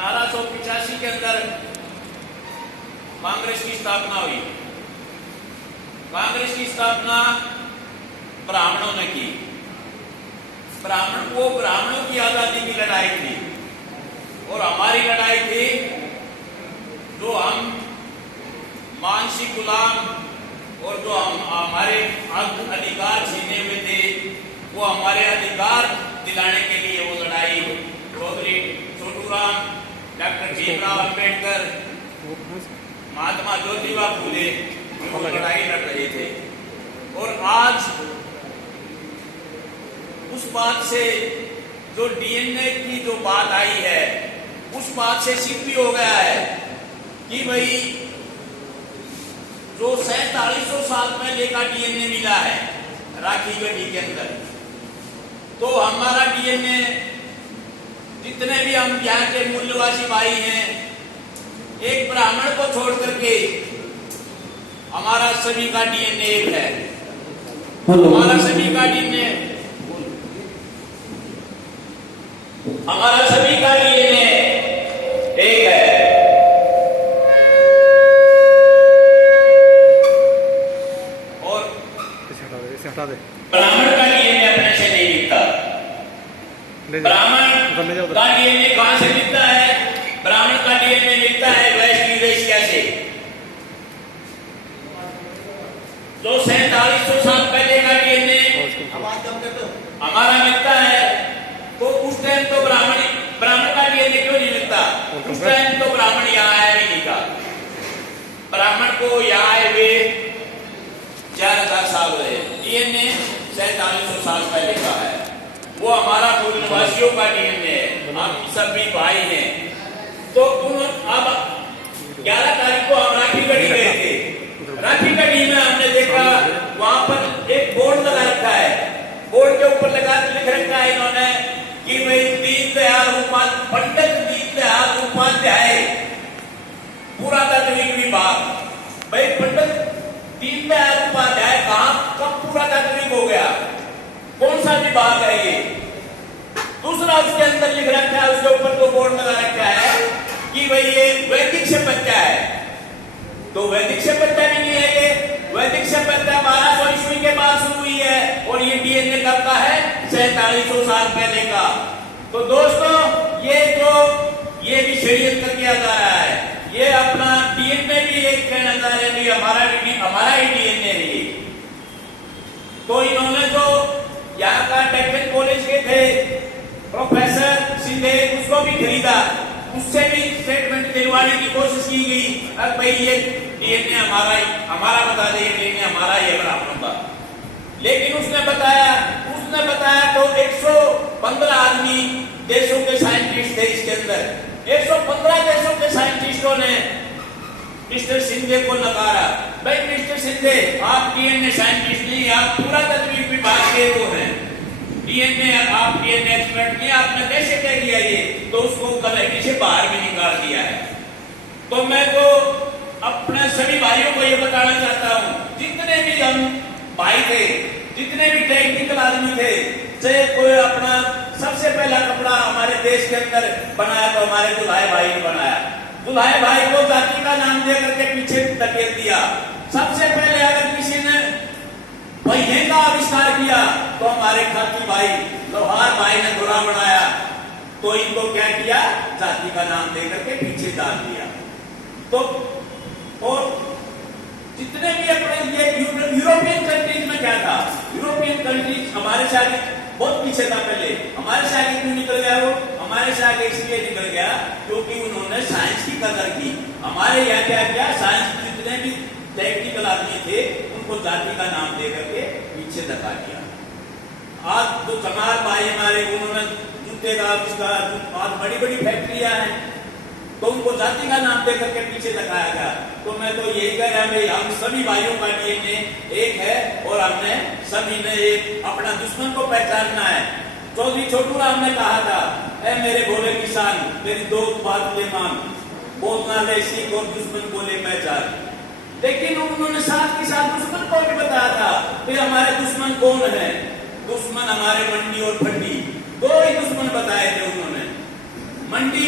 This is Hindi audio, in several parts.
1885 के अंदर कांग्रेस की स्थापना हुई। कांग्रेस की स्थापना ब्राह्मणों ने की। ब्राह्मणों की आजादी की लड़ाई थी और हमारी लड़ाई थी जो हम मानसिक गुलाम और जो हम हमारे अधिकार छीने हुए थे वो हमारे अधिकार दिलाने के लिए वो लड़ाई चौधरी छोटूराम, डॉक्टर भीमराव अंबेडकर, महात्मा ज्योतिबा फूले वो लड़ाई लड़ रहे थे। और आज उस बात से जो डीएनए की जो बात आई है उस बात से सिद्ध भी हो गया है कि भाई जो 4700 साल पहले का डीएनए मिला है राखी गढ़ी के अंदर, तो हमारा डीएनए जितने भी हम यहाँ के मूल्यवासी भाई हैं, एक ब्राह्मण को छोड़ करके हमारा सभी का डीएनए एक है। हमारा सभी का डीएनए एक है। और ब्राह्मण का डीएनए अपने से नहीं दिखता। ब्राह्मण का डीएनए कहां से दिखता है? ब्राह्मण का डीएनए मिलता है वैश्य यूरेशिया से, जो 4700 साल पहले का डीएनए हमारा मिलता है। तो उस टाइम तो ब्राह्मण का डीएनए क्यों नहीं मिलता? उस टाइम तो ब्राह्मण यहाँ आया भी नहीं था। ब्राह्मण को यहाँ आए हुए 4000 साल हुए। डीएनए 4700 साल पहले का है। वो हमारा मूल निवासियों का डीएनए है। हम सभी भाई हैं। तो अब 11 तारीख को हम राखी गढ़ी गए थे। राखी गढ़ी में हमने देखा वहां पर एक बोर्ड लगा रखा है। बोर्ड के ऊपर लिख रखा है इन्होंने कि भाई पंडित दीनदयाल उपाध्याय पुरातत्व विभाग। भाई पंडित दीनदयाल उपाध्याय कब पुरातत्व हो गया? कौन सा विभाग है ये? दूसरा उसके अंदर लिख रखा है, उसके ऊपर तो बोर्ड लगा रखा है कि भाई ये वैदिक सभ्यता है। तो वैदिक सभ्यता भी नहीं है। ये वैदिक सभ्यता 1200 ईस्वी के बाद शुरू हुई है और ये डीएनए कब का है? 4700 साल पहले का। तो दोस्तों ये भी षड्यंत्र किया जा रहा है। ये अपना डीएनए भी एक कहना चाह रहे हैं हमारा ही डीएनए है ये। तो इन्होंने जो यहाँ का टेक्निकल कॉलेज के थे प्रोफेसर सिंधे, उसको भी खरीदा, उससे भी स्टेटमेंट दिलवाने की कोशिश की गई। अब भाई ये डीएनए हमारा बता दे, डीएनए हमारा ही है ब्राह्मणों का। लेकिन उसने बताया तो 115 आदमी देशों के साइंटिस्ट थे इसके अंदर। 115 देशों के साइंटिस्टों ने मिस्टर सिंधे को नकारा। भाई मिस्टर सिंधे, आप डीएनए साइंटिस्ट नहीं, आप पुरातत्व विभाग के वो हैं। डीएनए आप डीएनए एक्सपर्ट नहीं, आपने कैसे कह दिया ये? तो उसको कमेटी से बाहर भी निकाल दिया है। तो मैं तो अपने सभी भाइयों को ये बताना चाहता हूँ, जितने भी हम भाई थे, जितने भी टेक्निकल आदमी थे, चाहे कोई अपना सबसे पहला कपड़ा हमारे देश के अंदर बनाया तो हमारे दुल्हाए भाई ने बनाया। दुल्हाए भाई को जाति का नाम दे करके पीछे धकेल दिया। सबसे पहले अगर किसी ने पहिए का आविष्कार किया तो हमारे खाकी भाई लोहार भाई ने घोड़ा बनाया। तो इनको क्या किया? जाति का नाम दे करके पीछे डाल दिया। तो और जितने भी अपने ये यूरोपियन कंट्रीज में क्या था? यूरोपियन कंट्रीज हमारे से आगे बहुत पीछे था। पहले हमारे से आगे क्यों निकल गया? वो हमारे से आगे इसलिए निकल गया क्योंकि उन्होंने साइंस की कदर की। हमारे यहाँ क्या किया? साइंस जितने भी टेक्निकल आदमी थे उनको जाति का नाम दे करके पीछे धका दिया। आज जो कमाल भाई हमारे, उन्होंने जूते का आविष्कार, आज बड़ी बड़ी फैक्ट्रियां हैं, तो उनको जाति का नाम दे करके पीछे धकाया गया। तो मैं तो यही कह रहा हूं, हम सभी भाइयों का डीएनए एक है और हमने सभी ने एक अपना दुश्मन को पहचानना है। चौधरी छोटूराम ने कहा था, ऐ मेरे भोले किसान, मेरी दो बात ले मान, बोलना ले सीख और दुश्मन को ले पहचान। लेकिन उन्होंने साथ के साथ दुश्मन को भी बताया था कि हमारे दुश्मन कौन है? दुश्मन हमारे मंडी और फंडी, दो ही दुश्मन बताए थे उन्होंने। मंडी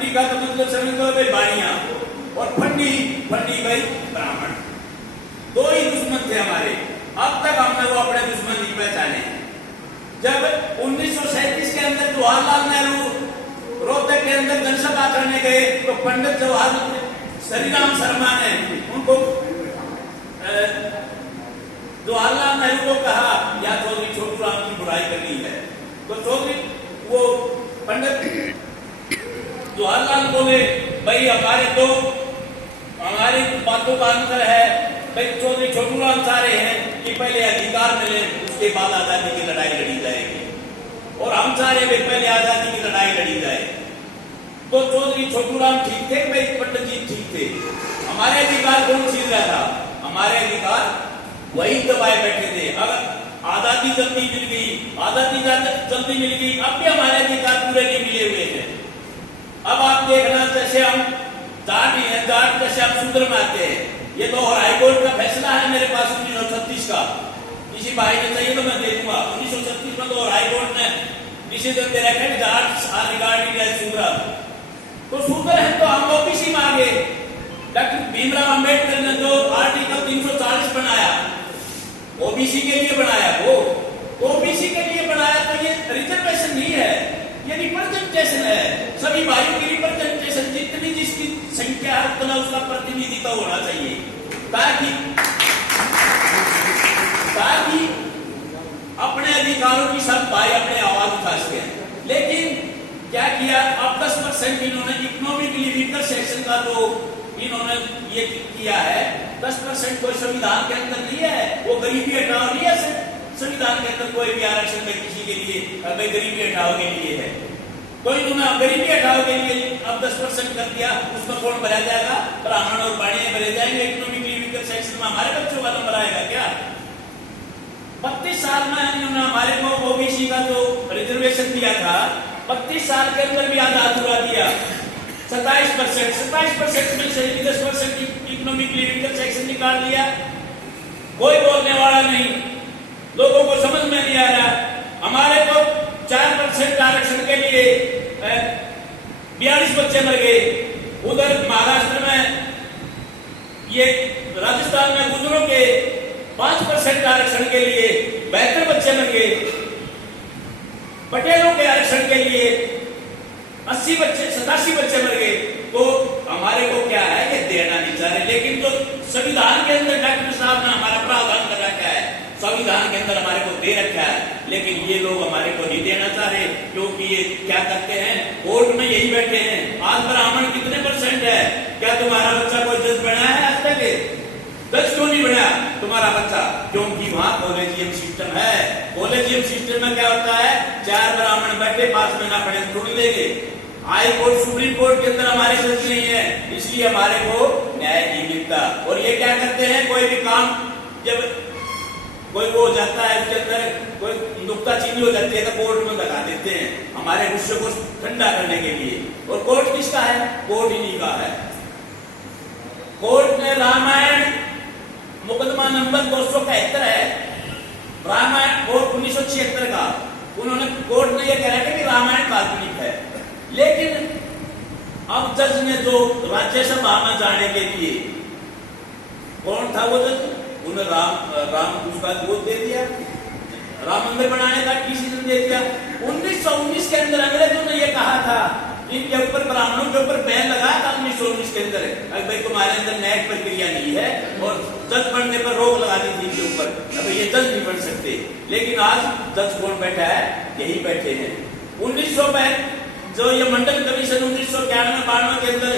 फंडी का तो मतलब समझ लो भाई बाणिया, और फंडी फंडी भाई ब्राह्मण। दो ही दुश्मन थे हमारे। अब तक हमने वो अपने दुश्मन नहीं पहचाने। जब 1937 के अंदर जवाहरलाल नेहरू रोहतक के अंदर जनसभा करने गए तो पंडित श्रीराम शर्मा ने उनको जवाहरलाल नेहरू को कहा या चौधरी छोटू राम की बुराई करनी है, तो चौधरी वो पंडित जवाहरलाल बोले भाई हमारी बातों का अंतर है। भाई चौधरी छोटू राम चाह रहे हैं कि पहले अधिकार मिले उसके बाद आजादी की लड़ाई लड़ी जाएगी, और हम चाह रहे हैं पहले आजादी की लड़ाई लड़ी जाए। तो चौधरी छोटू राम ठीक थे, भाई पंडित जी ठीक थे। हमारे अधिकार कौन छीन रहा था? हमारे अधिकार वही दबाए बैठे थे। अगर आजादी जल्दी मिल गई, आजादी जल्दी मिल गई, अब भी हमारे अधिकार पूरे नहीं मिले हुए हैं। अब आप देखना, जैसे हम जाट ही है, जाट जैसे हम सूत्र में आते हैं। ये तो हाईकोर्ट का फैसला है मेरे पास 1936 का, किसी भाई ने चाहिए तो मैं दे दूंगा। 1936 में तो हाईकोर्ट ने डिसीजन दे रखा है जाट आर रिगार्डिंग एज शूद्र, तो शूद्र है तो हम ओबीसी में आ गए। डॉक्टर भीमराव अंबेडकर ने जो आर्टिकल 340 बनाया, ओबीसी के लिए बनाया, वो ओबीसी के लिए बनाया, तो ये रिजर्वेशन नहीं है, ये रिप्रेजेंटेशन है। सभी भाइयों की रिप्रेजेंटेशन, जितनी जिसकी संख्या है उतना उसका प्रतिनिधित्व होना चाहिए, ताकि अपने अधिकारों की सब भाई अपने आवाज उठा सके। लेकिन क्या किया, अब 10% इन्होंने इकोनॉमिकली वीकर सेक्शन का जो इन्होंने ये किया है, 10% कोई संविधान के अंदर नहीं है, वो गरीबी हटाओ नहीं है। संविधान के अंदर कोई भी आरक्षण में किसी के लिए गरीबी हटाओ के लिए है, तो इन्होंने गरीबी हटाओ के लिए अब 10% कर दिया। उसमें कौन भरा जाएगा? ब्राह्मण और बाणिये भरे जाएंगे। इकोनॉमिकली वीकर सेक्शन में हमारे बच्चों का नंबर आएगा क्या? 32 साल में इन्होंने हमारे को ओबीसी का जो रिजर्वेशन दिया था, 32 साल के अंदर भी आधा अधूरा दिया। 27% में से 10% इकोनॉमिकली वीकर सेक्शन निकाल दिया। कोई बोलने वाला नहीं, लोगों को समझ में नहीं आ रहा। हमारे को 4% आरक्षण के लिए 42 बच्चे मर गए। उधर महाराष्ट्र में, ये राजस्थान में गुजरों के 5% आरक्षण के लिए 72 बच्चे मर गए। पटेलों के आरक्षण के लिए 87 बच्चे मर गए। तो हमारे को क्या है कि देना नहीं चाह रहे, लेकिन जो संविधान के अंदर डॉक्टर साहब ने हमारा प्रावधान कर रखा है, संविधान के अंदर हमारे को दे रखा है, लेकिन ये लोग हमारे को नहीं देना चाह रहे, क्योंकि ये क्या करते हैं, कोर्ट में यही बैठे हैं। आज ब्राह्मण कितने % है? क्या तुम्हारा बच्चा कोई जज बना है आज तक? जज क्यों नहीं बना तुम्हारा बच्चा? क्योंकि वहां कॉलेजियम सिस्टम है। कॉलेजियम सिस्टम में क्या होता है, 4 ब्राह्मण बैठे, पास में ना पढ़े थोड़ी लेंगे। हाई कोर्ट, सुप्रीम कोर्ट के अंदर हमारे जज नहीं है, इसलिए हमारे को न्याय नहीं मिलता। और ये क्या करते हैं, कोई भी काम जब कोई वो हो जाता है, उसके अंदर कोई नुक्ताचीनी हो जाती है तो कोर्ट में लगा देते हैं हमारे गुस्से को ठंडा करने के लिए। और कोर्ट किसका है? कोर्ट इन्हीं का है। कोर्ट ने रामायण मुकदमा नंबर 271 है, रामायण कोर्ट 1976 का, उन्होंने कोर्ट ने यह कह रहा है कि रामायण काल्पनिक है। लेकिन अब जज ने जो राज्यसभा में जाने के लिए, कौन था वो जज? उन्हें राम उसका वोट दे दिया, राम मंदिर बनाने का डिसीजन दे दिया। 1919 के अंदर अंग्रेजों ने यह कहा था, इनके ऊपर ब्राह्मणों के ऊपर बैन लगाया था 1919 के अंदर, भाई तुम्हारे अंदर न्यायिक प्रक्रिया नहीं है, और जज बनने पर रोक लगा दी थी इनके ऊपर, अब ये जज नहीं बन सकते। लेकिन आज जज कौन बैठा है? यही बैठे हैं। 1965 जो ये मंडल कमीशन 1991-92 के अंदर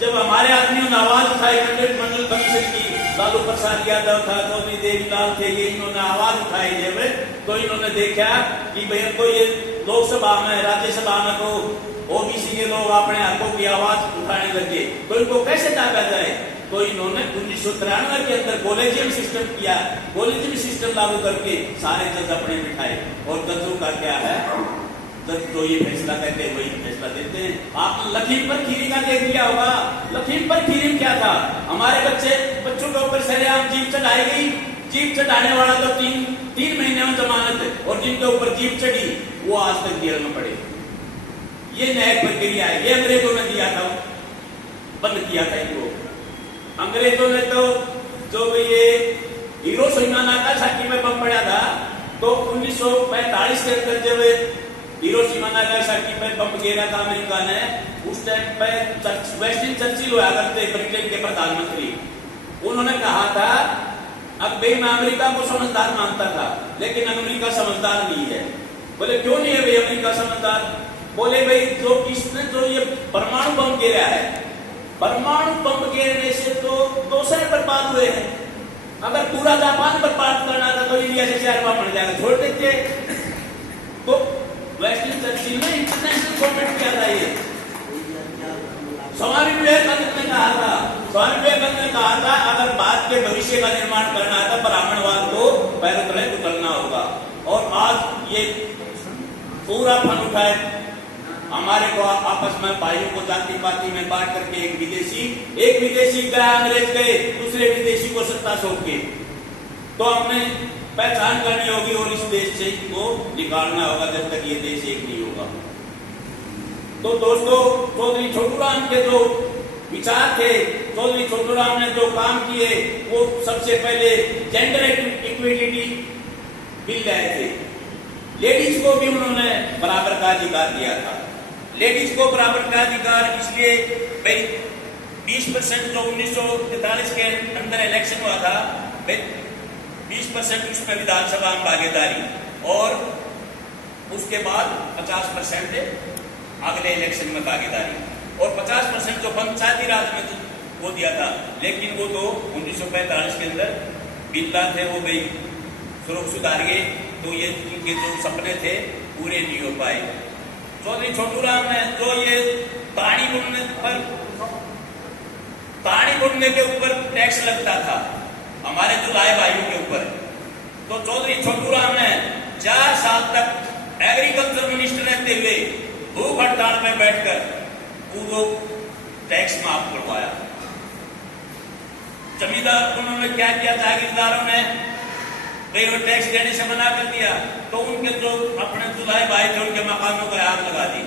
जब हमारे आदमियों ने आवाज उठाई मंडल कमीशन की, लालू प्रसाद यादव था, चौधरी देवीलाल थे, ये इन्होंने आवाज उठाई जब, तो इन्होंने देखा कि भैया तो ये लोकसभा में, राज्यसभा में तो ओबीसी के लोग अपने हकों की आवाज उठाने लगे, तो इनको कैसे दागा जाए? तो इन्होंने 1993 के अंदर कॉलेजियम सिस्टम किया, कॉलेजियम सिस्टम लागू करके सारे जज अपने बिठाए। और जजों का क्या है, जज तो ये फैसला करते हैं, वही फैसला देते हैं। आपने लखीमपुर खीरी का देख लिया होगा। लखीमपुर खीरी में क्या था, हमारे बच्चों के ऊपर सरेआम जीप चढ़ाई गई। जीप चढ़ाने वाला तो 3 महीने में जमानत है, और जिनके ऊपर जीप चढ़ी वो आज तक जेल में पड़े। ये न्यायिक प्रक्रिया है, ये अंग्रेजों ने दिया था, बंद किया था इनको। अंग्रेजों ने तो जो ये हिरोशिमा नागासाकी में बम पड़ा था, तो 1945 के अंदर जब हिरोशिमा नागासाकी पर बम गिरा था अमेरिका ने, उस टाइम पे वेस्टन चर्चिल हुआ करते ब्रिटेन के प्रधानमंत्री, उन्होंने कहा था, अब भाई मैं अमेरिका को समझदार मानता था, लेकिन अमेरिका समझदार नहीं है। बोले क्यों नहीं है भाई अमेरिका समझदार? बोले भाई जो इसने जो ये परमाणु बम गिरा है, परमाणु बम गिरने से तो 2 शहर बर्बाद हुए हैं, अगर पूरा जापान बर्बाद करना था तो इंडिया से 4 बार मर जाएगा, छोड़ देते। तो वेस्टर्न चर्चिल ने इंटरनेशनल कमेंट किया था, ये स्वामी विवेकानंद ने कहा था, स्वामी विवेकानंद ने कहा था अगर भारत के भविष्य का निर्माण करना है तो ब्राह्मणवाद को पैरों तले उतरना होगा। और आज ये पूरा फन उठाए हमारे को आपस में भाइयों को जाति पाति में बांट करके एक विदेशी गया, अंग्रेज गए, दूसरे विदेशी को सत्ता सौंप के, तो हमने पहचान करनी होगी और इस देश से को निकालना होगा जब तक ये देश एक नहीं होगा। तो दोस्तों, चौधरी छोटूराम के जो विचार थे, चौधरी छोटूराम ने जो काम किए, वो सबसे पहले जेंडर इक्विटी बिल लाए थे। लेडीज को भी उन्होंने बराबर का अधिकार दिया था। लेडीज को बराबर का अधिकार इसलिए भाई 20% जो 1943 के अंदर इलेक्शन हुआ था, 20% उसमें विधानसभा में भागीदारी, और उसके बाद 50% अगले इलेक्शन में भागीदारी, और 50% जो पंचायती राज में वो दिया था। लेकिन वो तो 1945 के अंदर बिल्ला थे, वो भाई स्वरूप सुधार गए, तो ये इनके जो सपने थे पूरे नहीं हो पाए। चौधरी छोटूराम ने जो ये पानी बुनने के ऊपर टैक्स लगता था हमारे जुलाए भाइयों के ऊपर, तो चौधरी छोटूराम ने 4 साल तक एग्रीकल्चर मिनिस्टर रहते हुए भूख हड़ताल में बैठकर वो टैक्स माफ करवाया। जमींदार उन्होंने क्या किया, जागीरदारों ने वो टैक्स देने से मना कर दिया, तो उनके जो अपने दुल्हाए भाई थे उनके मकानों को आग लगा दी।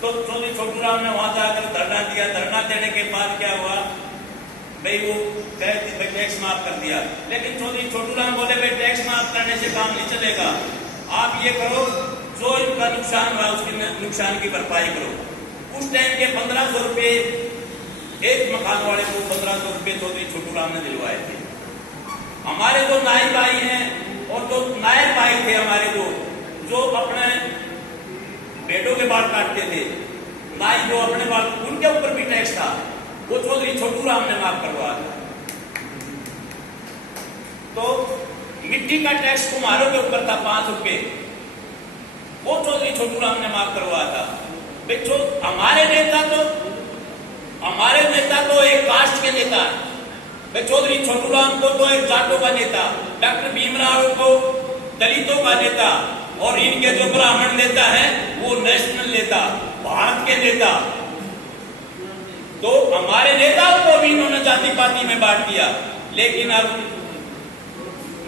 तो चौधरी छोटूराम ने वहां जाकर धरना दिया। धरना देने के बाद क्या हुआ, भाई वो टैक्स माफ कर दिया। लेकिन चौधरी छोटूराम बोले भाई टैक्स माफ करने से काम नहीं चलेगा, आप ये करो जो इनका नुकसान हुआ उसके नुकसान की भरपाई करो। उस टाइम के 1500 रुपये एक मकान वाले को 1500 रुपये चौधरी छोटूराम ने दिलवाए थे। हमारे जो नायब भाई हैं और जो नायब भाई थे हमारे जो अपने बेटों के बाल काटते थे, नाई जो अपने बाल, उनके ऊपर भी टैक्स था, वो चौधरी छोटूराम ने माफ करवाया था। तो मिट्टी का टैक्स कुम्हारों के ऊपर था 5 रुपये, वो चौधरी छोटूराम ने माफ करवाया था। हमारे नेता तो एक कास्ट के नेता, चौधरी छोटूराम को तो एक जाटों का नेता, डॉक्टर भीमराव को दलितों का नेता, और इनके जो ब्राह्मण नेता हैं वो नेशनल नेता, भारत के नेता। तो हमारे नेताओं को भी इन्होंने जाति पाति में बांट दिया। लेकिन अब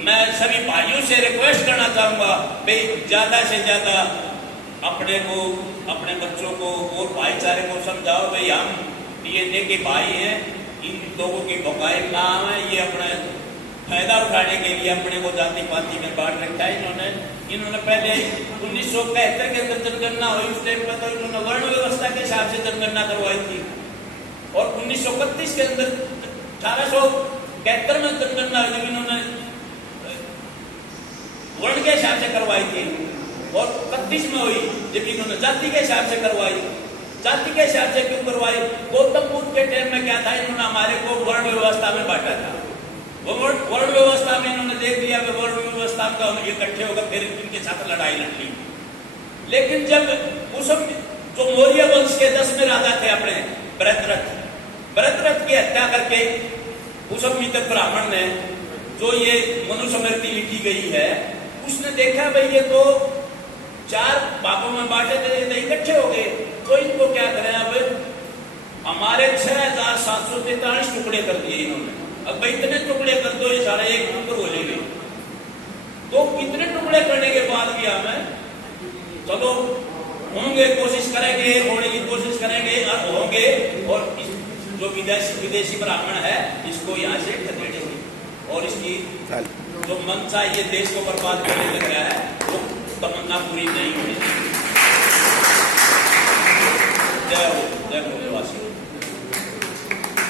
मैं सभी भाइयों से रिक्वेस्ट करना चाहूंगा, भाई ज्यादा से ज्यादा अपने को, अपने बच्चों को और भाईचारे को समझाओ, भाई हम डीएनए के भाई हैं, इन लोगों की बकाए नाम है, ये अपना फायदा उठाने के लिए अपने को जाति पाति में बांट रखा है। इन्होंने पहले 1971 के अंदर जनगणना हुई, उस टाइम पर तो इन्होंने वर्ण व्यवस्था के हिसाब से जनगणना करवाई थी, और 1931 के अंदर 1871 में जनगणना जब इन्होंने वर्ण के हिसाब से करवाई थी, और 31 में हुई जब इन्होंने जाति के हिसाब से करवाई। जाति के हिसाब से क्यों करवाई? गौतम बुद्ध के टाइम में क्या था, इन्होंने हमारे को वर्ण व्यवस्था में बांटा था। वो वर्ण व्यवस्था में इन्होंने देख लिया कि वर्ण व्यवस्था का इकट्ठे होकर फिर इनके साथ लड़ाई लड़ ली। लेकिन जब जो मौर्य वंश के 10वें राजा थे अपने भरतरथ की हत्या करके कुसुमित ब्राह्मण ने जो ये मनुस्मृति लिखी गई है, उसने देखा भाई ये तो 4 भागों में बांटे थे, इकट्ठे हो गए, तो इनको क्या करें, अब हमारे 6743 टुकड़े कर दिए इन्होंने। अब भाई इतने टुकड़े कर दो, ये सारे एक नंबर हो लेंगे। तो इतने टुकड़े करने के बाद भी हमें चलो होंगे, कोशिश करेंगे, होने की कोशिश करेंगे और होंगे, और जो विदेशी ब्राह्मण है इसको यहाँ से खदेड़ेंगे और इसकी जो मंशा ये देश को बर्बाद करने लग रहा है वो तमन्ना पूरी नहीं होनी चाहिए।